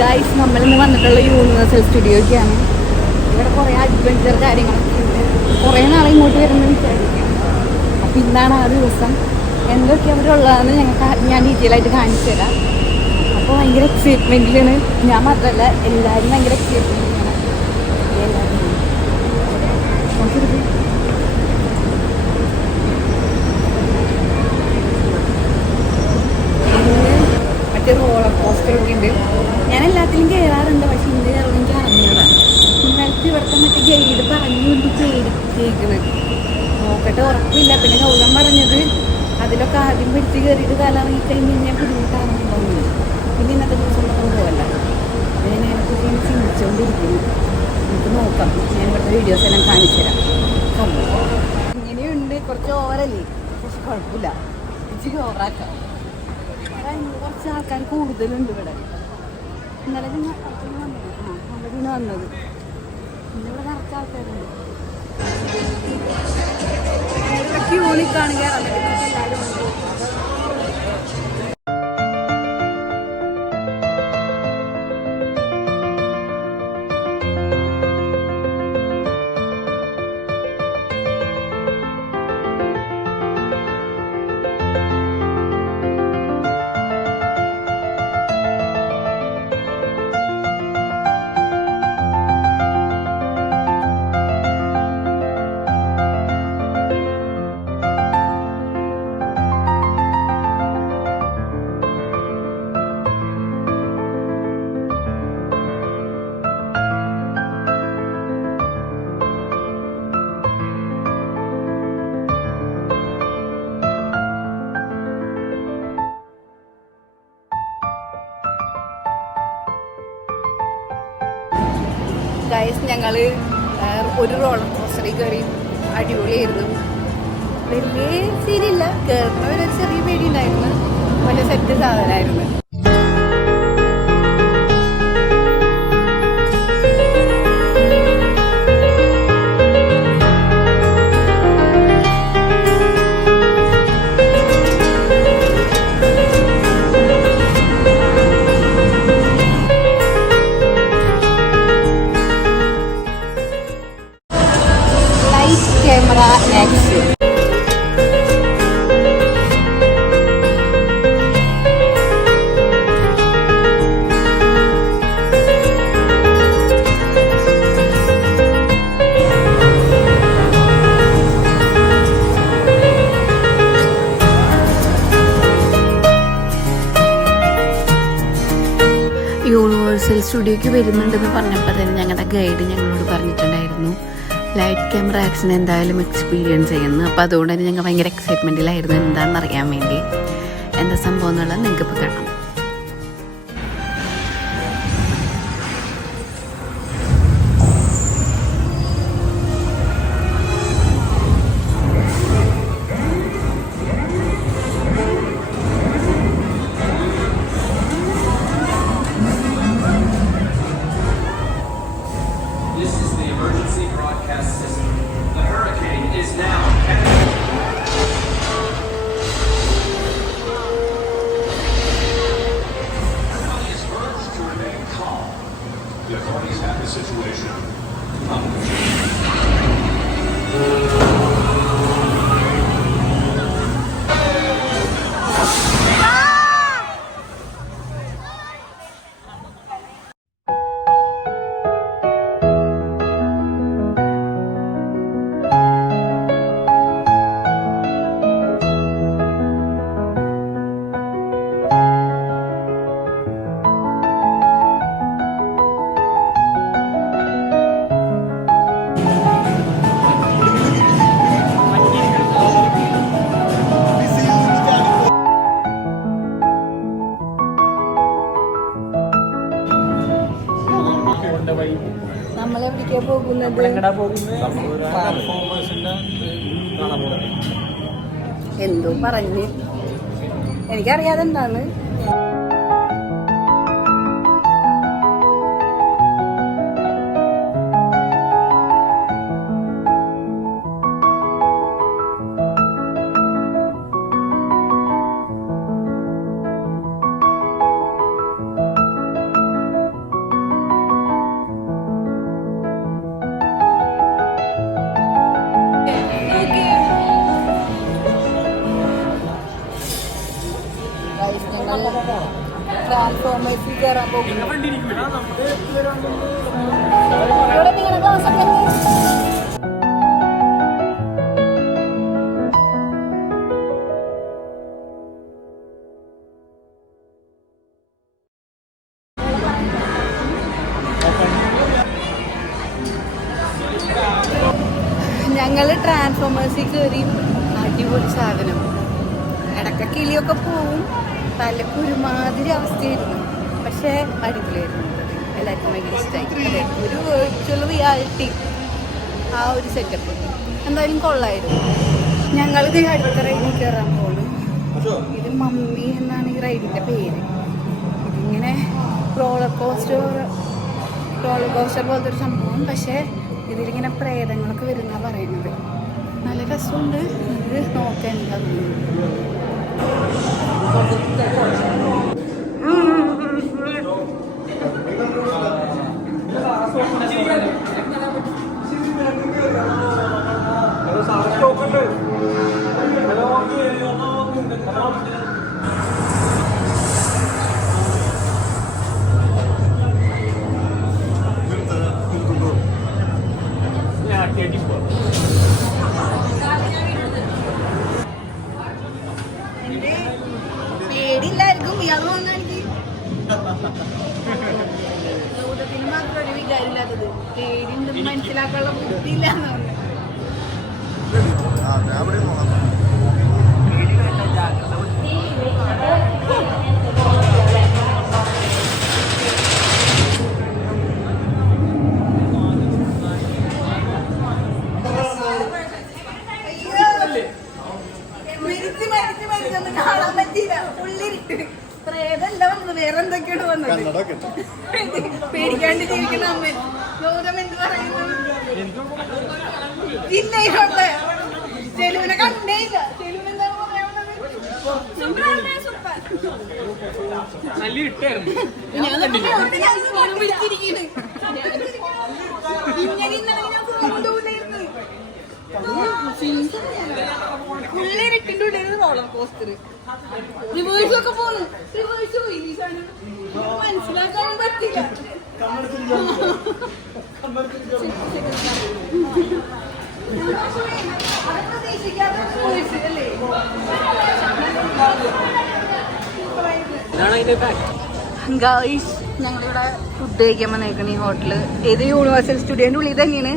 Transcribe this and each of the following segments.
Guys നമ്മളിന്ന് വന്നിട്ടുള്ള universal സ്റ്റുഡിയോയ്ക്കാണ്. ഇവിടെ കുറേ അഡ്വഞ്ചർ കാര്യങ്ങളൊക്കെ ഉണ്ട്. കുറേ നാളെ ഇങ്ങോട്ട് വരുന്നത് വിചാരിക്കും. അപ്പോൾ ഇന്നാണ് ആ ദിവസം. എന്തൊക്കെ അവിടെ ഉള്ളതെന്ന് ഞാൻ ഡീറ്റെയിൽ ആയിട്ട് കാണിച്ചു തരാം. അപ്പോൾ ഭയങ്കര എക്സൈറ്റ്മെൻറ്റിലാണ്. ഞാൻ മാത്രമല്ല, എല്ലാവരും ഭയങ്കര എക്സൈറ്റ്മെൻറ്റിലാണ്. എല്ലാവരും മറ്റേ റോളർ കോസ്റ്ററൊക്കെ ഉണ്ട്. ഞാൻ എല്ലാത്തിലും കയറാറുണ്ട്, പക്ഷെ ഇന്ന് കയറുമെങ്കിൽ അറിഞ്ഞതാണ്. ഇന്നലത്തെ ഇവിടുത്തെ മറ്റേ ഗൈഡ് പറഞ്ഞു കൊണ്ട് കേൾക്കുന്നത് നോക്കട്ടെ, ഉറപ്പില്ല. പിന്നെ ഗൗതം പറഞ്ഞത് അതിലൊക്കെ ആദ്യം പിടിച്ച് കയറിയിട്ട് കാലിറങ്ങി കഴിഞ്ഞ് കഴിഞ്ഞാൽ ബുദ്ധിമുട്ടാണെന്ന് തോന്നുന്നു. പിന്നെ ഇന്നത്തെ ദിവസം നമുക്ക് പോകല്ല. ഞാൻ അതിനെക്കുറിച്ച് ചിന്തിച്ചുകൊണ്ടിരിക്കുന്നു. നമുക്ക് നോക്കാം. ഞാൻ ഇവിടുത്തെ വീഡിയോസ് എല്ലാം കാണിച്ചു തരാം. ഇങ്ങനെയുണ്ട്, കുറച്ച് ഓവറല്ലേ, പക്ഷെ കുഴപ്പമില്ല. ഇച്ചിരി ഓവറാക്കാം. കുറച്ച് ആൾക്കാർ കൂടുതലുണ്ട് ഇവിടെ. ഇന്നലെ പിന്നെ വന്നത് ഇന്നിവിടെ നിറച്ച ആൾക്കാരുണ്ട്. ക്യൂണിക്കാണ് കയറാൻ പറ്റുന്നത്. എല്ലാവരും ഉണ്ട്. ഗൈസ്, ഞങ്ങൾ ഒരു റോളർ കോസ്റ്ററിൽ കയറി. അടിപൊളിയായിരുന്നു. വലിയ സീനില്ല, കയറുന്നവരൊരു ചെറിയ പേടി ഉണ്ടായിരുന്നു. വലിയ സെറ്റ് സാധനമായിരുന്നു. Camera action. യൂണിവേഴ്സൽ സ്റ്റുഡിയോയ്ക്ക് വരുന്നുണ്ടെന്ന് പറഞ്ഞപ്പോൾ തന്നെ ഞങ്ങളുടെ ഗൈഡ് ഞങ്ങളോട് പറഞ്ഞിട്ടുണ്ടായിരുന്നു ലൈറ്റ് ക്യാമറ ആക്ഷൻ എന്തായാലും എക്സ്പീരിയൻസ് ചെയ്യുന്നു. അപ്പോൾ അതുകൊണ്ട് തന്നെ ഞങ്ങൾ ഭയങ്കര എക്സൈറ്റ്മെൻറ്റിലായിരുന്നു എന്താണെന്ന് അറിയാൻ വേണ്ടി. എന്താ സംഭവം എന്നുള്ളത് നിങ്ങൾക്കിപ്പോൾ കാണാം. The authorities have the situation. നമ്മളെവിടേക്കാ പോകുന്നത്? എന്തോ പറഞ്ഞ് എനിക്കറിയാതെ എന്താണ്. ട്രാൻസ്ഫോമേഴ്സിൽ കയറാൻ പോകും. ഞങ്ങൾ ട്രാൻസ്ഫോമേഴ്സിൽ കയറി. അടിപൊളി സാധനം. ഇടയ്ക്ക് കിളിയൊക്കെ പോവും. തലക്ക് ഒരുമാതിരി അവസ്ഥയായിരുന്നു. പക്ഷേ അടിപൊളിയായിരുന്നു. എല്ലാവർക്കും ഭയങ്കര ഇഷ്ടമായി. അതെ, ഒരു വെർച്വൽ റിയാലിറ്റി ആ ഒരു സെറ്റപ്പ് എന്തായാലും കൊള്ളായിരുന്നു. ഞങ്ങളിത് അടുത്ത റൈഡിൽ കയറാൻ പോകുന്നു. ഇത് മമ്മി എന്നാണ് ഈ റൈഡിൻ്റെ പേര്. ഇതിങ്ങനെ റോളർ കോസ്റ്റർ പോലത്തെ ഒരു സംഭവം. പക്ഷേ ഇതിലിങ്ങനെ പ്രേതങ്ങളൊക്കെ വരുന്ന പറയുന്നത്. നല്ല രസമുണ്ട്. ഇത് നോക്കേണ്ട. പേടിയില്ലായിരിക്കും. ഇയാൾ വന്നാണെങ്കിൽ ഭൂതത്തിന് മാത്രം ഒരു വികാരമില്ലാത്തത്. പേടിയുണ്ടെന്ന് മനസ്സിലാക്കാനുള്ള ബുദ്ധിയില്ല എന്ന് പറഞ്ഞു. കാണാൻ പറ്റിയില്ല. ഉള്ളിരിട്ട് പ്രേതല്ല വന്നത്, വേറെ എന്തൊക്കെയാണ് വന്നത്. പേടിക്കാണ്ട് ജീവിക്കുന്ന അമ്മ ഗൗതം എന്ത് പറയുന്നു? ഇല്ല, ഇങ്ങോട്ട് ചെലുവിനെ കണ്ടേ ഇല്ല. ചെലുവിനെന്താണ് പറയാനുള്ളത്? ഉള്ളിരിട്ടിന്റെ ഉള്ളിൽ റോളർ കോസ്റ്റർ റിവേഴ്സൊക്കെ പോണു. റിവേഴ്സ് പോയി. മനസ്സിലാക്കാനും പറ്റില്ല. ഗായ്സ്, ഞങ്ങളിവിടെ ഫുഡ് കഴിക്കാൻ വന്നേക്കണ ഈ ഹോട്ടല്. ഇത് യൂണിവേഴ്സൽ സ്റ്റുഡിയോന്റെ ഉള്ളിൽ തന്നെയാണ്.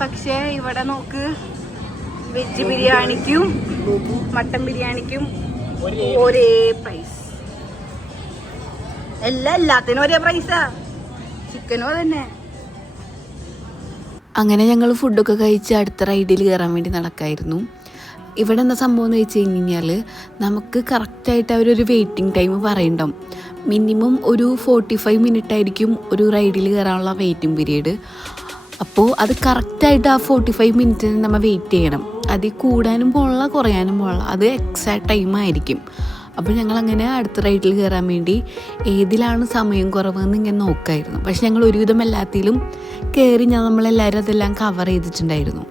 പക്ഷേ ഇവിടെ നോക്ക്, വെജ് ബിരിയാണിക്കും മട്ടൻ ബിരിയാണിക്കും ഒരേ പ്രൈസ്. എല്ലാത്തിനും ഒരേ പ്രൈസാ. ചിക്കനോ തന്നെ. അങ്ങനെ ഞങ്ങൾ ഫുഡൊക്കെ കഴിച്ച് അടുത്ത റൈഡിൽ കയറാൻ വേണ്ടി നടക്കായിരുന്നു. ഇവിടെ എന്താ സംഭവം എന്ന് വെച്ച് കഴിഞ്ഞാൽ നമുക്ക് കറക്റ്റായിട്ട് അവരൊരു വെയിറ്റിംഗ് ടൈം പറയുണ്ടാവും. മിനിമം ഒരു 45 മിനിറ്റ് ആയിരിക്കും ഒരു റൈഡിൽ കയറാനുള്ള വെയിറ്റിംഗ് പീരീഡ്. അപ്പോൾ അത് കറക്റ്റായിട്ട് ആ 45 മിനിറ്റിന് നമ്മൾ വെയിറ്റ് ചെയ്യണം. അതിൽ കൂടാനും പോലുള്ള കുറയാനും പോലുള്ള അത് എക്സാക്ട് ടൈം ആയിരിക്കും. അപ്പോൾ ഞങ്ങളങ്ങനെ അടുത്ത റൈഡിൽ കയറാൻ വേണ്ടി ഏതിലാണ് സമയം കുറവെന്ന് ഇങ്ങനെ നോക്കായിരുന്നു. പക്ഷെ ഞങ്ങൾ ഒരുവിധം എല്ലാത്തിലും കയറി നമ്മളെല്ലാവരും അതെല്ലാം കവർ ചെയ്തിട്ടുണ്ടായിരുന്നു.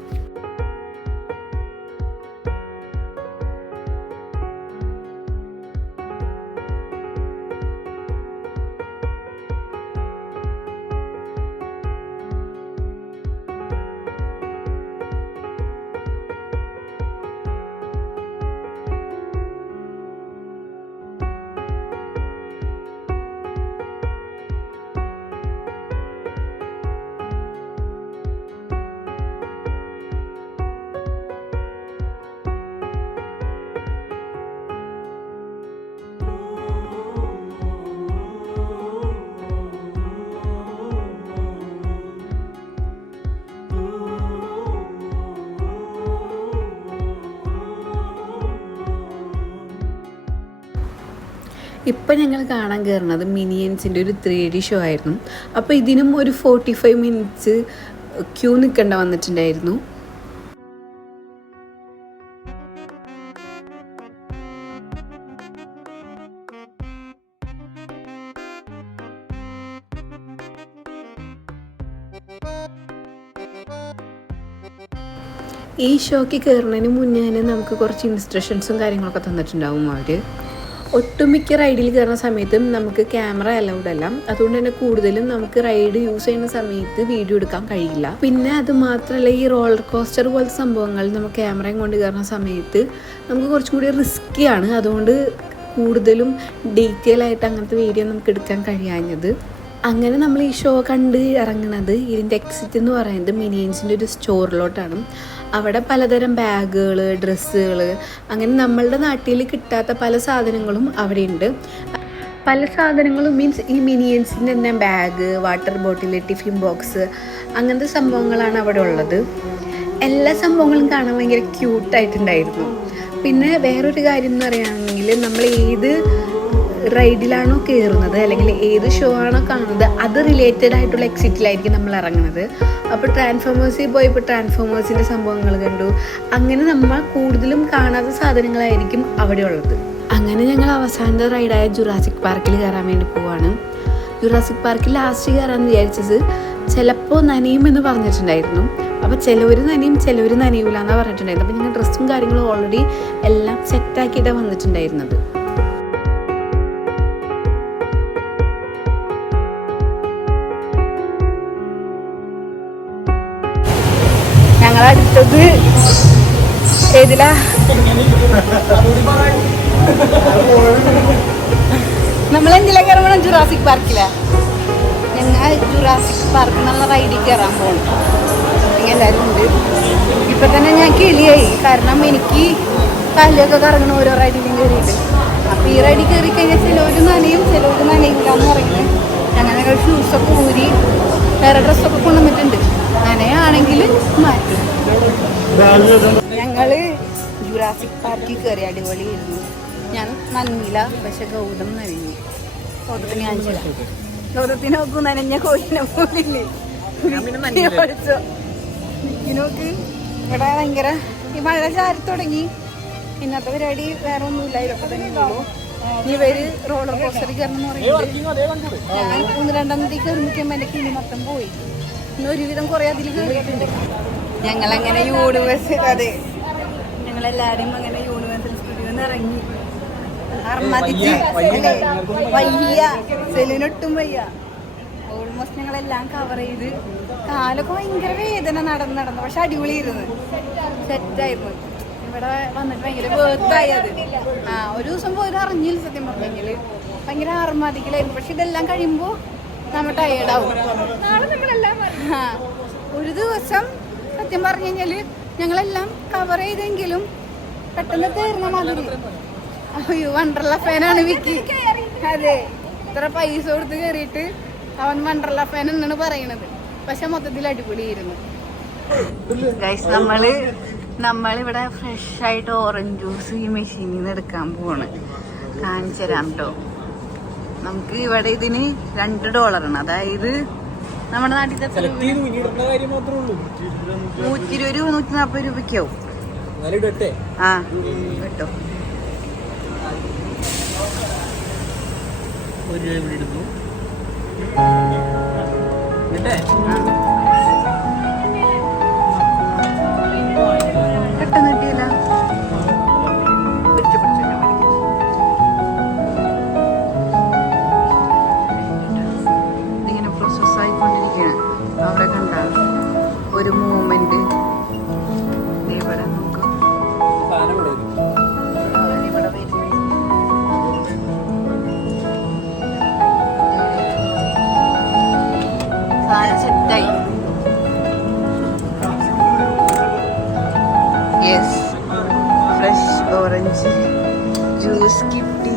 ഇപ്പം ഞങ്ങൾ കാണാൻ കയറുന്നത് മിനിയൻസിൻ്റെ ഒരു 3D ഷോ ആയിരുന്നു. അപ്പോൾ ഇതിനും ഒരു 45 മിനിറ്റ്സ് ക്യൂ നിൽക്കേണ്ട വന്നിട്ടുണ്ടായിരുന്നു. ഈ ഷോയ്ക്ക് കയറുന്നതിന് മുന്നേ തന്നെ നമുക്ക് കുറച്ച് ഇൻസ്ട്രക്ഷൻസും കാര്യങ്ങളൊക്കെ തന്നിട്ടുണ്ടാവും അവർ. ഒട്ടുമിക്ക റൈഡിൽ കയറുന്ന സമയത്തും നമുക്ക് ക്യാമറ അലൗഡ് അല്ല. അതുകൊണ്ട് തന്നെ കൂടുതലും നമുക്ക് റൈഡ് യൂസ് ചെയ്യുന്ന സമയത്ത് വീഡിയോ എടുക്കാൻ കഴിയില്ല. പിന്നെ അത് മാത്രമല്ല, ഈ റോളർ കോസ്റ്റർ പോലത്തെ സംഭവങ്ങൾ നമുക്ക് ക്യാമറയും കൊണ്ട് കയറുന്ന സമയത്ത് നമുക്ക് കുറച്ചും കൂടി റിസ്ക്കിയാണ്. അതുകൊണ്ട് കൂടുതലും ഡീറ്റെയിൽ ആയിട്ട് അങ്ങനത്തെ വീഡിയോ നമുക്ക് എടുക്കാൻ കഴിയാഞ്ഞത്. അങ്ങനെ നമ്മൾ ഈ ഷോ കണ്ട് ഇറങ്ങുന്നത് ഇതിൻ്റെ എക്സിറ്റ് എന്ന് പറയുന്നത് മിനിയൻസിൻ്റെ ഒരു സ്റ്റോറിലോട്ടാണ്. അവിടെ പലതരം ബാഗുകൾ, ഡ്രസ്സുകൾ, അങ്ങനെ നമ്മളുടെ നാട്ടിൽ കിട്ടാത്ത പല സാധനങ്ങളും അവിടെയുണ്ട്. പല സാധനങ്ങളും മീൻസ് ഈ മിനിയൻസിൻ്റെ തന്നെ bag, water bottle, tiffin box, അങ്ങനത്തെ സംഭവങ്ങളാണ് അവിടെ ഉള്ളത്. എല്ലാ സംഭവങ്ങളും കാണാൻ ഭയങ്കര ക്യൂട്ടായിട്ടുണ്ടായിരുന്നു. പിന്നെ വേറൊരു കാര്യം എന്ന് പറയുകയാണെങ്കിൽ, നമ്മൾ ഏത് റൈഡിലാണോ കയറുന്നത് അല്ലെങ്കിൽ ഏത് ഷോ ആണോ കാണുന്നത് അത് റിലേറ്റഡ് ആയിട്ടുള്ള എക്സിറ്റിലായിരിക്കും നമ്മൾ ഇറങ്ങുന്നത്. അപ്പോൾ ട്രാൻസ്ഫോമേഴ്സിൽ പോയപ്പോൾ ട്രാൻസ്ഫോമേഴ്സിൻ്റെ സംഭവങ്ങൾ കണ്ടു. അങ്ങനെ നമ്മൾ കൂടുതലും കാണാത്ത സാധനങ്ങളായിരിക്കും അവിടെ ഉള്ളത്. അങ്ങനെ ഞങ്ങൾ അവസാനത്തെ റൈഡായ ജുറാസിക് പാർക്കിൽ കയറാൻ വേണ്ടി പോവാണ്. ജുറാസിക് പാർക്കിൽ ലാസ്റ്റ് കയറാമെന്ന് വിചാരിച്ചത് ചിലപ്പോൾ നനയുമെന്ന് പറഞ്ഞിട്ടുണ്ടായിരുന്നു. അപ്പോൾ ചിലവർ നനയും ചിലവർ നനയൂല എന്നാണ് പറഞ്ഞിട്ടുണ്ടായിരുന്നത്. അപ്പോൾ ഞങ്ങൾ ഡ്രസ്സും കാര്യങ്ങളും ഓൾറെഡി എല്ലാം സെറ്റാക്കിയിട്ടാണ് വന്നിട്ടുണ്ടായിരുന്നത്. ഞങ്ങളടുത്തത് ഏതിലാ? നമ്മളെന്തിലാ കയറണം? ജുറാസിക് പാർക്കിലാ. ഞങ്ങൾ ജുറാസിക് പാർക്ക് എന്നുള്ള റൈഡിൽ കയറാൻ പോകണം. എല്ലാവരും ഉണ്ട്. ഇപ്പം തന്നെ ഞാൻ കിളിയായി, കാരണം എനിക്ക് കാലിലൊക്കെ കറങ്ങണം ഓരോ റൈഡിലും കയറിയിട്ട്. അപ്പോൾ ഈ റൈഡിൽ കയറി കഴിഞ്ഞാൽ ചിലവർ നനയും ചിലവർ നനയില്ല എന്ന് പറയുന്നത്. ഞങ്ങൾ ഷൂസൊക്കെ ഊരി വേറെ ഡ്രസ്സൊക്കെ കൊണ്ടുവന്നിട്ടുണ്ട്. നനയാണെങ്കിൽ മാറ്റും. ഞങ്ങൾ ജുറാസിക് പാർക്കിൽ കയറി, അടിപൊളിയായിരുന്നു. ഞാൻ നനഞ്ഞില്ല, പക്ഷെ ഗൗതം നനഞ്ഞു. ഗൗതത്തിന് കാണിച്ചില്ല. ഗൗതത്തിന് നോക്കും നനഞ്ഞ കോഴിനെ പോലില്ലേ നോക്ക്. ഇവിടെ ഭയങ്കര ഈ മഴ ചാരി തുടങ്ങി. ഇന്നത്തെ പരിപാടി വേറെ ഒന്നുമില്ല, ഇതൊക്കെ തന്നെ ഉള്ളൂ. ഇവര് റോളർ കോസ്റ്ററിൽ കയറണം എന്ന് പറയുന്നത്. ഞാൻ 1-2 കയറുമ്പോഴേക്കും എൻ്റെ കിളി മൊത്തം പോയി. ഒരുവിധം കുറെ അതിൽ കയറിയിട്ടുണ്ട്. ഞങ്ങളങ്ങനെ യൂണിവേഴ്സിറ്റി, അതെ ഞങ്ങളെല്ലാരും അങ്ങനെ യൂണിവേഴ്സൽ സ്റ്റുഡിയോന്ന് ഇറങ്ങി അർമ്മതിച്ച് അല്ലേ. വയ്യ, സെലിനൊട്ടും വയ്യ. ഓൾമോസ്റ്റ് ഞങ്ങളെല്ലാം കവർ ചെയ്ത്. കാലൊക്കെ ഭയങ്കര വേദന നടന്ന് പക്ഷെ അടിപൊളിയായിരുന്നു, സെറ്റായിരുന്നു. ഇവിടെ വന്നിട്ട് ഭയങ്കര വേർത്തായി അത്. ഒരു ദിവസം പോയത് അറിഞ്ഞില്ല സത്യം പറഞ്ഞെങ്കിൽ. ഭയങ്കര അർമ്മതിക്കലായിരുന്നു. പക്ഷെ ഇതെല്ലാം കഴിയുമ്പോൾ നമ്മൾ ടയേർഡാവും. ഒരു ദിവസം സത്യം പറഞ്ഞു കഴിഞ്ഞാല് ഞങ്ങളെല്ലാം കവർ ചെയ്തെങ്കിലും പെട്ടെന്ന് തീർന്ന മാതിരി. അയ്യോ, വണ്ടർല ഫാനാണ് വിക്കി. അതെ, ഇത്ര പൈസ കൊടുത്ത് കയറിയിട്ട് അവൻ വണ്ടർല ഫാൻ എന്നാണ് പറയണത്. പക്ഷെ മൊത്തത്തിൽ അടിപൊളിയായിരുന്നു. നമ്മളിവിടെ ഫ്രഷ് ആയിട്ട് ഓറഞ്ച് ജ്യൂസ് ഈ മെഷീനിൽ നിന്ന് എടുക്കാൻ പോവാണ്. കാണിച്ചു തരാം കേട്ടോ. നമുക്ക് ഇവിടെ ഇതിന് $2, അതായത് നമ്മുടെ നാട്ടിൽ 120-140 രൂപയ്ക്കാവും. ആ കേട്ടോ. പെട്ടെന്ന് കിട്ടിയില്ല. ഇതിങ്ങനെ പ്രോസസ് ആയിക്കൊണ്ടിരിക്കുകയാണ്. അവിടെ കണ്ട ഒരു മൂവ്മെന്റ് ഇവിടെ നോക്ക്. ഇവിടെ വരുന്നു. സാധനം സെറ്റായി. യെസ്, ഫ്രഷ് ഓറഞ്ച് ജ്യൂസ് കിട്ടി.